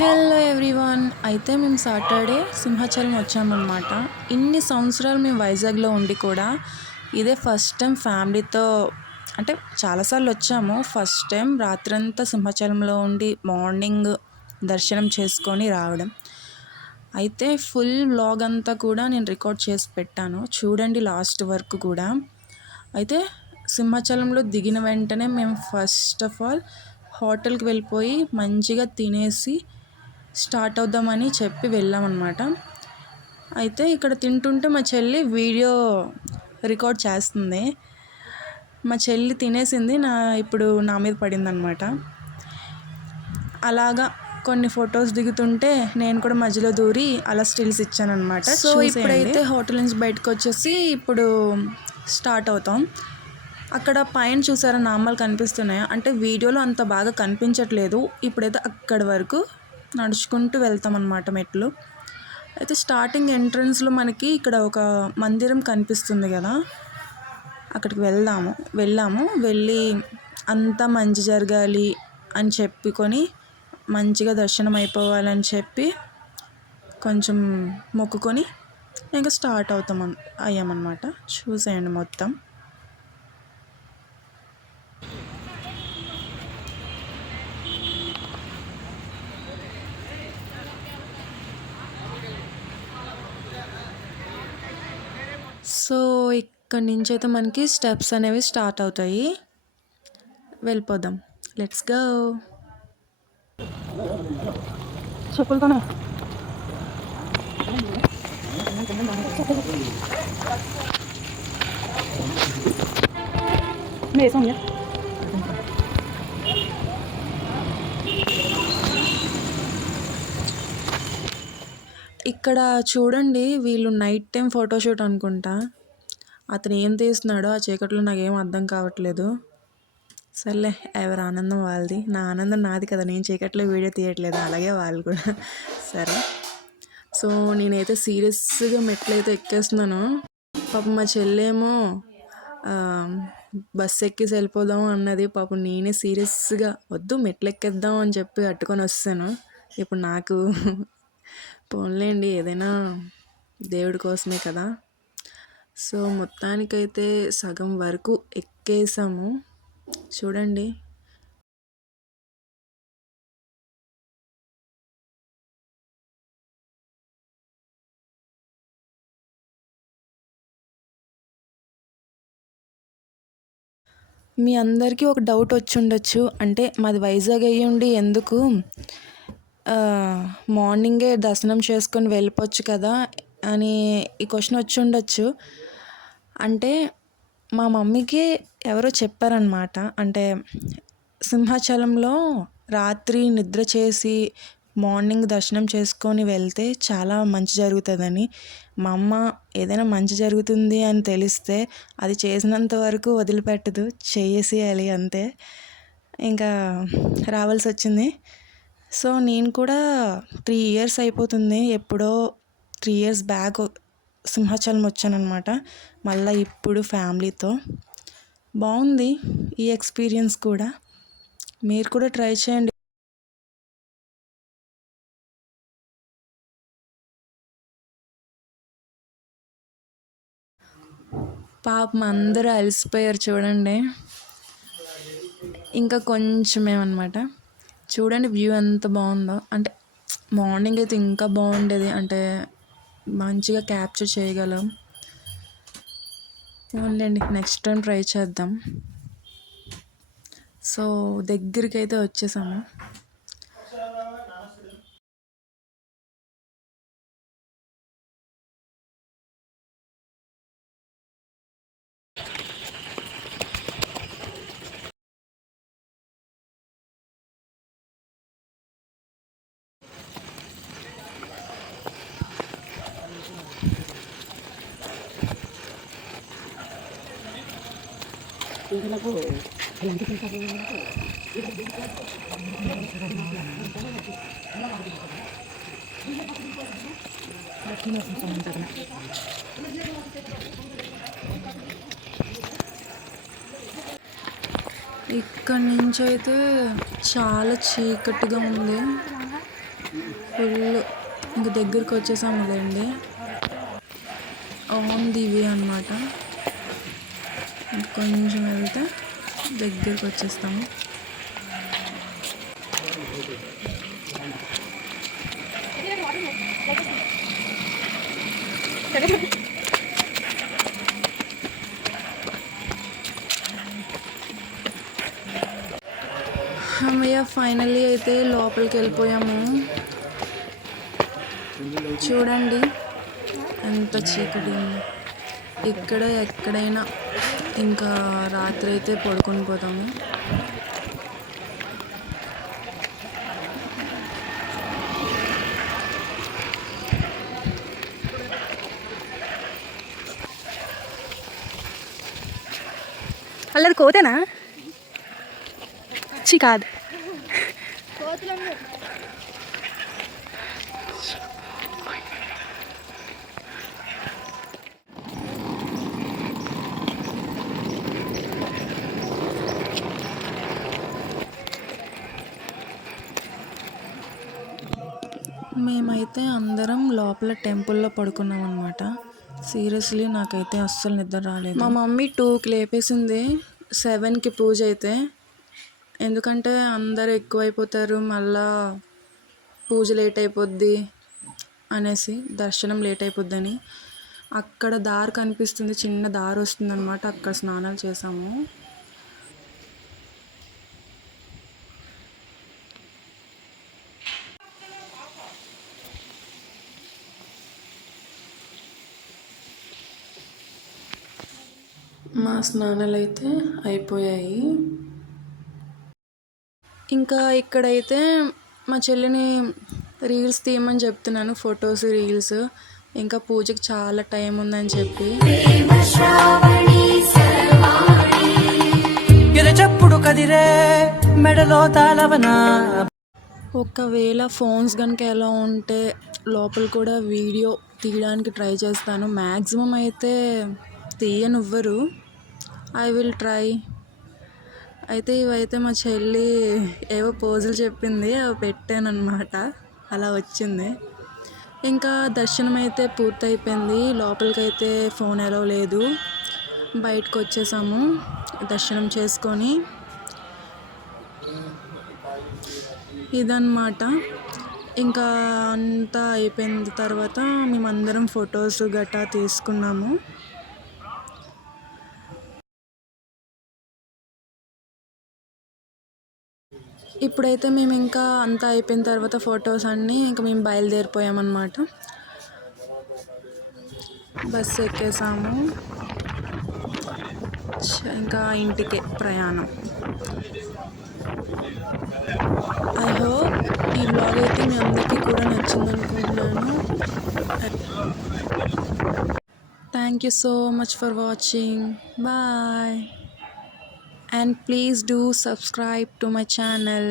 Hello everyone. అయితే మేము Saturday Simhachalam వచ్చామన్నమాట. ఇన్ని సంవత్సరాలు మేము వైజాగ్లో ఉండి కూడా ఇదే ఫస్ట్ టైం ఫ్యామిలీతో, అంటే చాలాసార్లు వచ్చాము. ఫస్ట్ టైం రాత్రంతా సింహాచలంలో ఉండి మార్నింగ్ దర్శనం చేసుకొని రావడం. అయితే ఫుల్ వ్లాగ్ అంతా కూడా నేను రికార్డ్ చేసి పెట్టాను, చూడండి లాస్ట్ వరకు కూడా. అయితే సింహాచలంలో దిగిన వెంటనే మేము ఫస్ట్ ఆఫ్ ఆల్ హోటల్కి వెళ్ళిపోయి మంచిగా తినేసి స్టార్ట్ అవుదామని చెప్పి వెళ్ళామన్నమాట. అయితే ఇక్కడ తింటుంటే మా చెల్లి వీడియో రికార్డ్ చేస్తుంది. మా చెల్లి తినేసింది, ఇప్పుడు నా మీద పడిందనమాట. అలాగా కొన్ని ఫొటోస్ దిగుతుంటే నేను కూడా మధ్యలో దూరి అలా స్టిల్స్ ఇచ్చానమాట. సో ఇప్పుడైతే హోటల్ నుంచి బయటకు వచ్చేసి ఇప్పుడు స్టార్ట్ అవుతాం. అక్కడ పైన చూసారా నామాలు కనిపిస్తున్నాయా? అంటే వీడియోలో అంత బాగా కనిపించట్లేదు. ఇప్పుడైతే అక్కడి వరకు నడుచుకుంటూ వెళ్తాం అన్నమాట మెట్లు. అయితే స్టార్టింగ్ ఎంట్రన్స్లో మనకి ఇక్కడ ఒక మందిరం కనిపిస్తుంది కదా, అక్కడికి వెళ్ళి అంతా మంచి జరగాలి అని చెప్పుకొని మంచిగా దర్శనం అయిపోవాలని చెప్పి కొంచెం మొక్కుకొని ఇంకా స్టార్ట్ అయ్యామన్నమాట. చూసేయండి మొత్తం. సో ఇక్కడి నుంచి అయితే మనకి స్టెప్స్ అనేవి స్టార్ట్ అవుతాయి. వెళ్ళిపోదాం, లెట్స్ గో. చెప్పులతోనే ఇక్కడ చూడండి, వీళ్ళు నైట్ టైం ఫోటోషూట్ అనుకుంటా. అతను ఏం తీస్తున్నాడో ఆ చీకట్లో నాకేం అర్థం కావట్లేదు. సర్లే, ఎవరి ఆనందం వాళ్ళది, నా ఆనందం నాది కదా. నేను చీకట్లో వీడియో తీయట్లేదు, అలాగే వాళ్ళు కూడా. సరే, సో నేనైతే సీరియస్గా మెట్లయితే ఎక్కేస్తున్నాను. పాపం మా చెల్లేమో బస్సు ఎక్కేసి వెళ్ళిపోదాం అన్నది. పాపం నేనే సీరియస్గా వద్దు మెట్లు ఎక్కేద్దాం అని చెప్పి అట్టుకొని వస్తాను. ఇప్పుడు నాకు పోన్లేండి, ఏదైనా దేవుడి కోసమే కదా. సో మొత్తానికైతే సగం వరకు ఎక్కేసాము, చూడండి. మీ అందరికీ ఒక డౌట్ వచ్చి ఉండొచ్చు, అంటే మాది వైజాగ్ అయ్యుండి ఎందుకు మార్నింగే దర్శనం చేసుకొని వెళ్ళిపోవచ్చు కదా అని ఈ క్వశ్చన్ వచ్చి ఉండొచ్చు. అంటే మా మమ్మీకి ఎవరో చెప్పారనమాట, అంటే సింహాచలంలో రాత్రి నిద్ర చేసి మార్నింగ్ దర్శనం చేసుకొని వెళ్తే చాలా మంచి జరుగుతుందని. మా అమ్మ ఏదైనా మంచి జరుగుతుంది అని తెలిస్తే అది చేసినంత వరకు వదిలిపెట్టదు, చేసేయాలి అంతే. ఇంకా రావాల్సి వచ్చింది. సో నేను కూడా 3 years అయిపోతుంది, ఎప్పుడో 3 years బ్యాక్ సింహాచలం వచ్చానమాట. మళ్ళీ ఇప్పుడు ఫ్యామిలీతో బాగుంది ఈ ఎక్స్పీరియన్స్ కూడా. మీరు కూడా ట్రై చేయండి. పాపం అందరూ అలసిపోయారు చూడండి. ఇంకా కొంచెమేమన్నమాట. చూడండి వ్యూ ఎంత బాగుందో. అంటే మార్నింగ్ అయితే ఇంకా బాగుండేది, అంటే మంచిగా క్యాప్చర్ చేయగలం. ఓన్లేండి, నెక్స్ట్ టైం ట్రై చేద్దాం. సో దగ్గరికి అయితే వచ్చేసాము. ఇక్కడ నుంచి అయితే చాలా చీకటిగా ఉంది. ఫుల్ ఇంక దగ్గరికి వచ్చేసాములేండి. ఆన్ ది వే అనమాట. కొంచెం వెళ్తే దగ్గరికి వచ్చేస్తాము. అమ్మయ్య, ఫైనల్లీ అయితే లోపలికి వెళ్ళిపోయాము. చూడండి ఎంత చీకటి ఉంది. ఇక్కడ ఎక్కడైనా ఇంకా రాత్రి అయితే పడుకొని పోతాము. అల్లది కోతేనా? చి కాదు. మేమైతే అందరం లోపల టెంపుల్లో పడుకున్నాం అనమాట. సీరియస్లీ నాకైతే అస్సలు నిద్ర రాలేదు. మా మమ్మీ 2కి లేపేసింది, 7కి పూజ అయితే. ఎందుకంటే అందరు ఎక్కువైపోతారు, మళ్ళా పూజ లేట్ అయిపోద్ది అనేసి, దర్శనం లేట్ అయిపోద్దని. అక్కడ దారి కనిపిస్తుంది, చిన్న దారి వస్తుంది అనమాట, అక్కడ స్నానాలు చేసాము. మా స్నానాలు అయితే అయిపోయాయి. ఇంకా ఇక్కడైతే మా చెల్లిని రీల్స్ తీయమని చెప్తున్నాను, ఫొటోస్, రీల్స్. ఇంకా పూజకి చాలా టైం ఉందని చెప్పి. చెప్పుడు కదిరే మెడలో తాళవనా. ఒకవేళ ఫోన్స్ కనుక ఎలా ఉంటే లోపల కూడా వీడియో తీయడానికి ట్రై చేస్తాను. మ్యాక్సిమం అయితే తీయనివ్వరు, ఐ విల్ ట్రై. అయితే ఇవైతే మా చెల్లి ఏవో పోజులు చెప్పింది, అవి పెట్టానన్నమాట, అలా వచ్చింది. ఇంకా దర్శనం అయితే పూర్తయిపోయింది. లోపలికైతే ఫోన్ అలౌ లేదు, బయటకు వచ్చేసాము దర్శనం చేసుకొని. ఇదన్నమాట. ఇంకా అంతా అయిపోయిన తర్వాత మేమందరం ఫొటోస్ గట్టా తీసుకున్నాము. ఇప్పుడైతే మేము ఇంకా అంతా అయిపోయిన తర్వాత ఫొటోస్ అన్నీ ఇంకా మేము బయలుదేరిపోయామన్నమాట. బస్సు ఎక్కేసాము, ఇంకా ఇంటికే ప్రయాణం. ఐ హోప్ ఈ వ్లాగ్ అయితే మీ అందరికీ కూడా నచ్చింది అనుకుంటున్నాను. Thank you so much for watching. Bye. And please do subscribe to my channel.